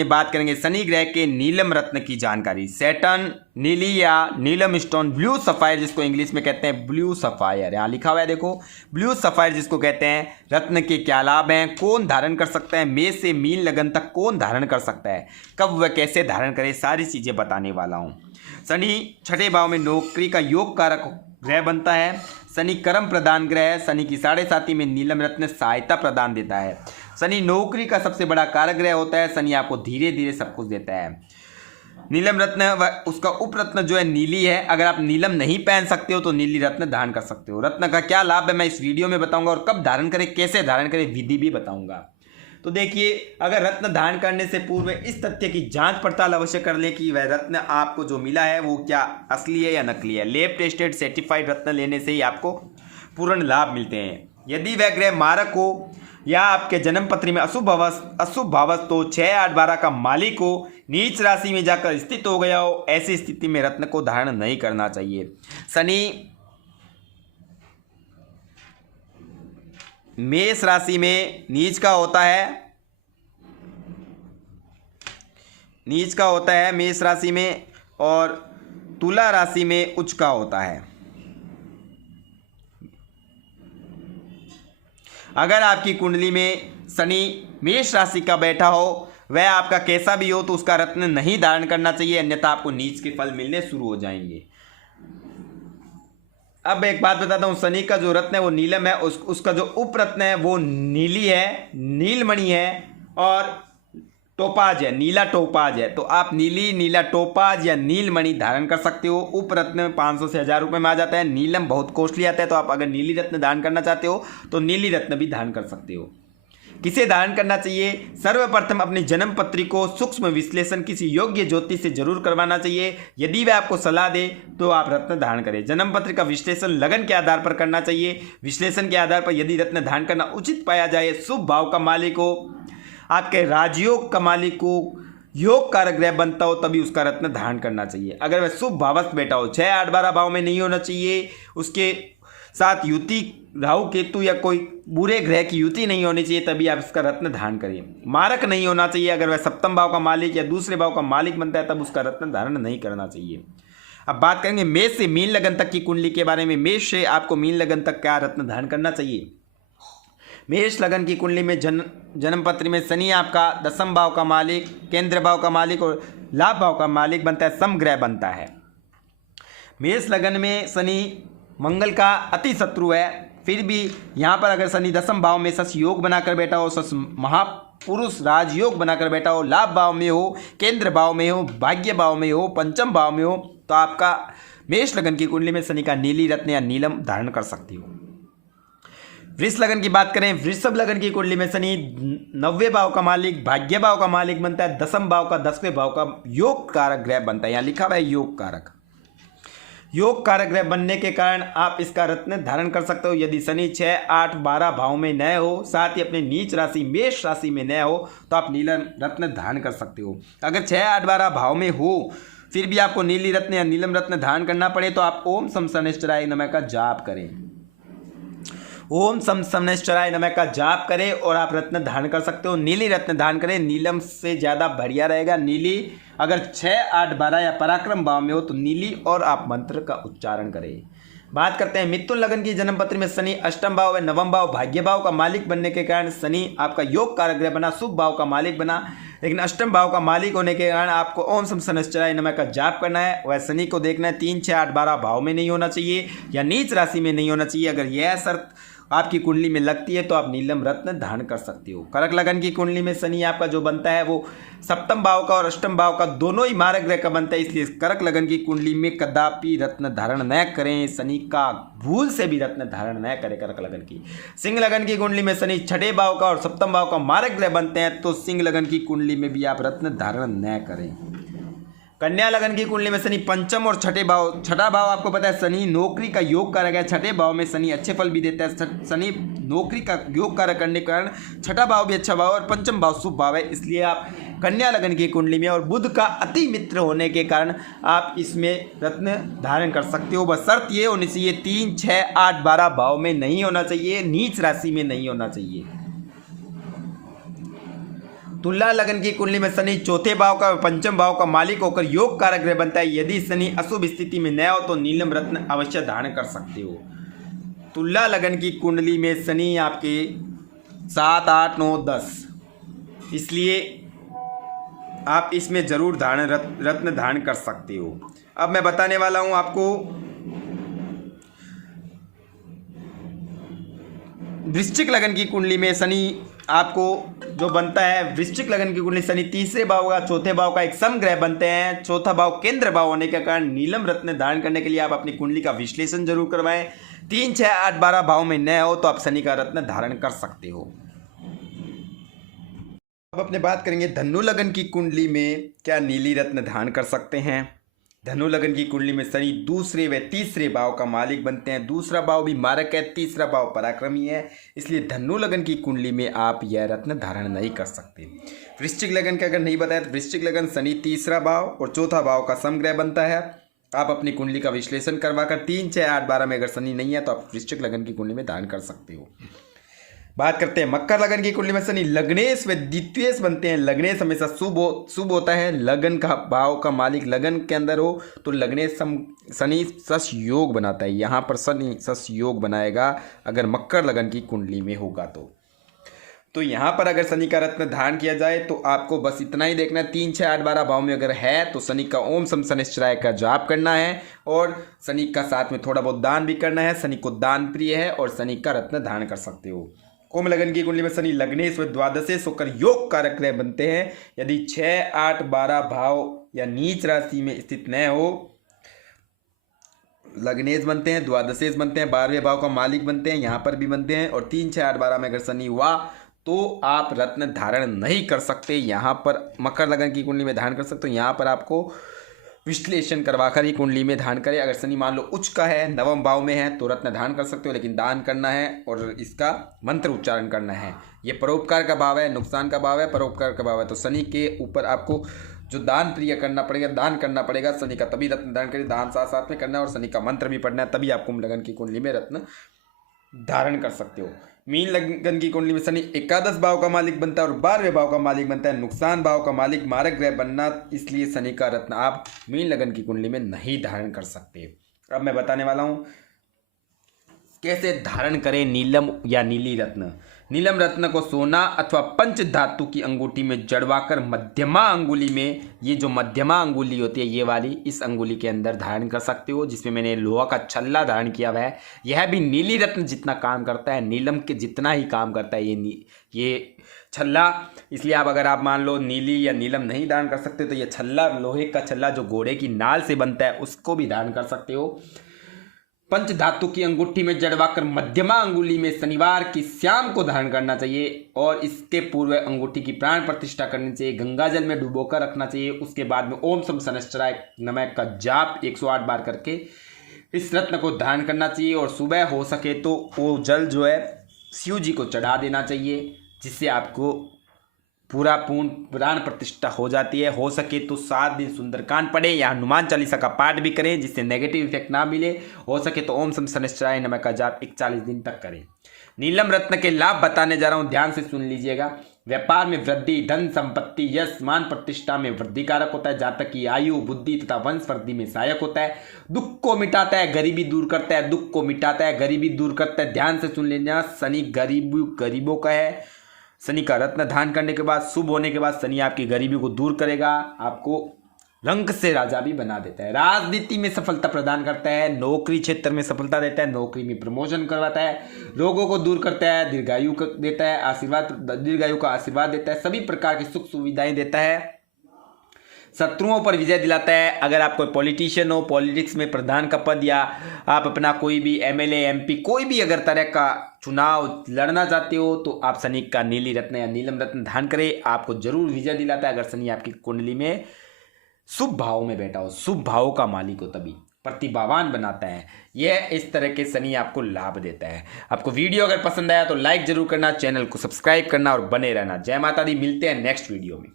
में बात करेंगे शनि ग्रह के नीलम रत्न की जानकारी। सैटर्न, नीली या नीलम स्टोन, ब्लू सफायर जिसको इंग्लिश में कहते हैं ब्लू सफायर, यहाँ लिखा हुआ है देखो, ब्लू सफायर जिसको कहते हैं। रत्न के क्या लाभ हैं, कौन धारण कर सकता है, मेष से मीन लगन तक कौन धारण कर सकता है, कब वह कैसे धारण करे, सारी चीज़ें बताने वाला हूँ। शनि छठे भाव में नौकरी का योग कारक ग्रह बनता है। शनि कर्म प्रदान ग्रह है। शनि की 7.5 में नीलम रत्न सहायता प्रदान देता है। शनि नौकरी का सबसे बड़ा कारक ग्रह होता है। शनि आपको धीरे धीरे सब कुछ देता है। नीलम रत्न उसका उपरत्न जो है नीली है। अगर आप नीलम नहीं पहन सकते हो तो नीली रत्न धारण कर सकते हो। रत्न का क्या लाभ है मैं इस वीडियो में बताऊंगा, और कब धारण करें, कैसे धारण करें, विधि भी बताऊंगा। तो देखिए, अगर रत्न धारण करने से पूर्व इस तथ्य की जांच पड़ताल अवश्य कर लें कि वह रत्न आपको जो मिला है वो क्या असली है या नकली है। लैब टेस्टेड सर्टिफाइड रत्न लेने से ही आपको पूर्ण लाभ मिलते हैं। यदि वह ग्रह मारक हो या आपके जन्म पत्री में अशुभ भावस तो 6, 8, 12 का मालिक हो, नीच राशि में जाकर स्थित हो गया हो, ऐसी स्थिति में रत्न को धारण नहीं करना चाहिए। शनि मेष राशि में नीच का होता है मेष राशि में, और तुला राशि में उच्च का होता है। अगर आपकी कुंडली में शनि मेष राशि का बैठा हो, वह आपका कैसा भी हो, तो उसका रत्न नहीं धारण करना चाहिए, अन्यथा आपको नीच के फल मिलने शुरू हो जाएंगे। अब एक बात बताता हूँ, शनि का जो रत्न है वो नीलम है, उसका जो उपरत्न है वो नीली है, नीलमणि है, और टोपाज है, नीला टोपाज है। तो आप नीली, नीला टोपाज या नीलमणि धारण कर सकते हो। उपरत्न 500 से 1000 रुपये में आ जाता है। नीलम बहुत कॉस्टली आता है, तो आप अगर नीली रत्न धारण करना चाहते हो तो नीली रत्न भी धारण कर सकते हो। किसे धारण करना चाहिए? सर्वप्रथम अपनी जन्म पत्री को सूक्ष्म विश्लेषण किसी योग्य ज्योतिष से जरूर करवाना चाहिए। यदि वह आपको सलाह दे तो आप रत्न धारण करें। जन्म पत्र का विश्लेषण लगन के आधार पर करना चाहिए। विश्लेषण के आधार पर यदि रत्न धारण करना उचित पाया जाए, शुभ भाव का मालिक हो, आपके राजयोग का मालिक हो, योग कारक ग्रह बनता हो, तभी उसका रत्न धारण करना चाहिए। अगर वह शुभ भावस्थ बैठा हो, 6, 8, 12 भाव में नहीं होना चाहिए, उसके साथ युति राहु केतु या कोई बुरे ग्रह की युति नहीं होनी चाहिए, तभी आप इसका रत्न धारण करिए। मारक नहीं होना चाहिए। अगर वह सप्तम भाव का मालिक या दूसरे भाव का मालिक बनता है, तब उसका रत्न धारण नहीं करना चाहिए। अब बात करेंगे मेष से मीन लगन तक की कुंडली के बारे में। मेष से आपको मीन लगन तक क्या रत्न धारण करना चाहिए? मेष लगन की कुंडली में जन्म पत्र में शनि आपका 10th भाव का मालिक, केंद्र भाव का मालिक और लाभ भाव का मालिक बनता है, समग्रह बनता है। मेष लगन में शनि मंगल का अति शत्रु है, फिर भी यहाँ पर अगर शनि 10th भाव में शश योग बनाकर बैठा हो, शश महापुरुष राजयोग बनाकर बैठा हो, लाभ भाव में हो, केंद्र भाव में हो, भाग्य भाव में हो, पंचम भाव में हो, तो आपका मेष लगन की कुंडली में शनि का नीली रत्न या नीलम धारण कर सकती हो। वृष लगन की बात करें, वृषभ लगन की कुंडली में शनि 9वें भाव का मालिक, भाग्य भाव का मालिक बनता है, 10th भाव का 10वें भाव का योग कारक ग्रह बनता है। यहाँ लिखा हुआ है योग कारक। योग कारक ग्रह बनने के कारण आप इसका रत्न धारण कर सकते हो। यदि शनि 6, 8, 12 भाव में न हो, साथ ही अपने नीच राशि मेष राशि में न हो, तो आप नीलम रत्न धारण कर सकते हो। अगर 6, 8, 12 भाव में हो, फिर भी आपको नीली रत्न या नीलम रत्न धारण करना पड़े, तो आप ओम सम शनैश्चराय नमः का जाप करें। ओम सम शनैश्चराय नमः का जाप करें और आप रत्न धारण कर सकते हो। नीली रत्न धारण करें, नीलम से ज़्यादा बढ़िया रहेगा। नीली अगर 6, 8, 12 या पराक्रम भाव में हो तो नीली और आप मंत्र का उच्चारण करें। बात करते हैं मिथुन लगन की जन्म पत्र में शनि 8th भाव व 9th भाव भाग्य भाव का मालिक बनने के कारण शनि आपका योग कारक ग्रह बना, शुभ भाव का मालिक बना, लेकिन 8th भाव का मालिक होने के कारण आपको ओम सम शनैश्चराय नमः का जाप करना है। वह शनि को देखना है 3, 6, 8, 12 भाव में नहीं होना चाहिए या नीच राशि में नहीं होना चाहिए। अगर यह शर्त आपकी कुंडली में लगती है तो आप नीलम रत्न धारण कर सकते हो। कर्क लगन की कुंडली में शनि आपका जो बनता है वो 7th भाव का और 8th भाव का दोनों ही मारक ग्रह का बनता है, इसलिए कर्क लगन की कुंडली में कदापि रत्न धारण न करें। शनि का भूल से भी रत्न धारण न करें कर्क लगन की। सिंह लगन की कुंडली में शनि 6ठे भाव का और 7th भाव का मारक ग्रह बनते हैं, तो सिंह लगन की कुंडली में भी आप रत्न धारण न करें। कन्या लगन की कुंडली में शनि 5th और 6ठे भाव, 6ठा भाव आपको पता है शनि नौकरी का योग कारक है। 6ठे भाव में शनि अच्छे फल भी देता है। शनि नौकरी का योग कारक करने के कारण 6ठा भाव भी अच्छा भाव और 5th भाव शुभ भाव है, इसलिए आप कन्या लगन की कुंडली में और बुध का अति मित्र होने के कारण आप इसमें रत्न धारण कर सकते हो। बस शर्त ये होनी चाहिए 3, 6, 8, 12 भाव में नहीं होना चाहिए, नीच राशि में नहीं होना चाहिए। तुला लगन की कुंडली में शनि चौथे भाव का पंचम भाव का मालिक होकर योग कारक ग्रह बनता है। यदि शनि अशुभ स्थिति में न हो तो नीलम रत्न अवश्य धारण कर सकते हो। तुला लगन की कुंडली में शनि आपके 7, 8, 9, 10, इसलिए आप इसमें जरूर रत्न धारण कर सकते हो। अब मैं बताने वाला हूं आपको वृश्चिक लगन की कुंडली में शनि आपको जो बनता है। वृश्चिक लगन की कुंडली शनि तीसरे भाव का चौथे भाव का एक समग्रह बनते हैं। चौथा भाव केंद्र भाव होने के कारण नीलम रत्न धारण करने के लिए आप अपनी कुंडली का विश्लेषण जरूर करवाएं। 3, 6, 8, 12 भाव में न हो तो आप शनि का रत्न धारण कर सकते हो। अब अपने बात करेंगे धनु लगन की कुंडली में क्या नीली रत्न धारण कर सकते हैं। धनु लगन की कुंडली में शनि दूसरे व तीसरे भाव का मालिक बनते हैं। दूसरा भाव भी मारक है, तीसरा भाव पराक्रमी है, इसलिए धनु लगन की कुंडली में आप यह रत्न धारण नहीं कर सकते। वृश्चिक लगन का अगर नहीं बताया तो वृश्चिक लगन शनि तीसरा भाव और चौथा भाव का समग्रह बनता है। आप अपनी कुंडली का विश्लेषण करवाकर 3, 6, 8, 12 में अगर शनि नहीं है तो आप वृश्चिक लगन की कुंडली में धारण कर सकते हो। बात करते हैं मकर लगन की कुंडली में शनि लग्नेश व द्वितीयेश बनते हैं। लग्नेश हमेशा शुभ होता है। लगन का भाव का मालिक लगन के अंदर हो तो लग्नेश शनि सस योग बनाता है। यहाँ पर शनि सस योग बनाएगा अगर मकर लगन की कुंडली में होगा तो यहाँ पर अगर शनि का रत्न धारण किया जाए तो आपको बस इतना ही देखना है। 3, 6, 8, 12 भाव में अगर है तो शनि का ओम सम शनिश्चराय का जाप करना है और शनि का साथ में थोड़ा बहुत दान भी करना है। शनि को दान प्रिय है और शनि का रत्न धारण कर सकते हो। कुंभ लगन की कुंडली में शनि लग्नेश व द्वादशेश होकर योग कारक ग्रह बनते हैं। यदि 6, 8, 12 भाव या नीच राशि में स्थित न हो, लग्नेश बनते हैं, द्वादशेश बनते हैं, 12वें भाव का मालिक बनते हैं, यहाँ पर भी बनते हैं और 3, 6, 8, 12 में अगर शनि हुआ तो आप रत्न धारण नहीं कर सकते। यहाँ पर मकर लगन की कुंडली में धारण कर सकते हो। यहाँ पर आपको विश्लेषण करवाकर ही कुंडली में धारण करें। अगर शनि मान लो उच्च का है, नवम भाव में है तो रत्न धारण कर सकते हो, लेकिन दान करना है और इसका मंत्र उच्चारण करना है। ये परोपकार का भाव है, नुकसान का भाव है, परोपकार का भाव है, तो शनि के ऊपर आपको जो दान प्रिय करना पड़ेगा, दान करना पड़ेगा शनि का, तभी रत्न धारण करें। दान साथ साथ में करना है और शनि का मंत्र भी पढ़ना है, तभी आप कुंभ लगन की कुंडली में रत्न धारण कर सकते हो। मीन लगन की कुंडली में शनि एकादश भाव का मालिक बनता है और 12वें भाव का मालिक बनता है। नुकसान भाव का मालिक मारक ग्रह बनना, इसलिए शनि का रत्न आप मीन लगन की कुंडली में नहीं धारण कर सकते। अब मैं बताने वाला हूं कैसे धारण करें नीलम या नीली रत्न। नीलम रत्न को सोना अथवा पंच धातु की अंगूठी में जड़वाकर मध्यमा अंगुली में, ये जो मध्यमा अंगुली होती है ये वाली, इस अंगुली के अंदर धारण कर सकते हो, जिसमें मैंने लोहा का छल्ला धारण किया हुआ है। यह भी नीली रत्न जितना काम करता है, नीलम के जितना ही काम करता है ये छल्ला। इसलिए अगर आप मान लो नीली या नीलम नहीं धारण कर सकते तो ये छल्ला, लोहे का छल्ला जो घोड़े की नाल से बनता है, उसको भी धारण कर सकते हो। पंच धातु की अंगूठी में जड़वाकर मध्यमा अंगुली में शनिवार की शाम को धारण करना चाहिए और इसके पूर्व अंगूठी की प्राण प्रतिष्ठा करनी चाहिए। गंगा जल में डुबोकर रखना चाहिए। उसके बाद में ओम सम शनिश्चराय नमः का जाप 108 बार करके इस रत्न को धारण करना चाहिए और सुबह हो सके तो वो जल जो है शिव जी को चढ़ा देना चाहिए, जिससे आपको पूरा पूर्ण प्राण प्रतिष्ठा हो जाती है। हो सके तो 7 दिन सुंदरकांड पढ़े या हनुमान चालीसा का पाठ भी करें, जिससे नेगेटिव इफेक्ट ना मिले। हो सके तो ओम सम शनिश्चराय नमः का जाप 41 दिन तक करें। नीलम रत्न के लाभ बताने जा रहा हूं, ध्यान से सुन लीजिएगा। व्यापार में वृद्धि, धन संपत्ति, यश मान प्रतिष्ठा में वृद्धि कारक होता है। जातक की आयु, बुद्धि तथा वंश वृद्धि में सहायक होता है। दुख को मिटाता है, गरीबी दूर करता है। दुख को मिटाता है, गरीबी दूर करता है। ध्यान से सुन लेना, शनि गरीबों का है। शनि का रत्न धारण करने के बाद, शुभ होने के बाद शनि आपकी गरीबी को दूर करेगा, आपको रंक से राजा भी बना देता है। राजनीति में सफलता प्रदान करता है, नौकरी क्षेत्र में सफलता देता है, नौकरी में प्रमोशन करवाता है, रोगों को दूर करता है, दीर्घायु देता है, दीर्घायु का आशीर्वाद देता है, सभी प्रकार की सुख सुविधाएं देता है, शत्रुओं पर विजय दिलाता है। अगर आप कोई पॉलिटिशियन हो, पॉलिटिक्स में प्रधान का पद या आप अपना कोई भी एमएलए एमपी कोई भी अगर तरह का चुनाव लड़ना चाहते हो तो आप शनि का नीली रत्न या नीलम रत्न धारण करें, आपको जरूर विजय दिलाता है। अगर शनि आपकी कुंडली में शुभ भाव में बैठा हो, शुभ भाव का मालिक हो, तभी प्रतिभावान बनाता है। यह इस तरह के शनि आपको लाभ देता है। आपको वीडियो अगर पसंद आया तो लाइक जरूर करना, चैनल को सब्सक्राइब करना और बने रहना। जय माता दी, मिलते हैं नेक्स्ट वीडियो में।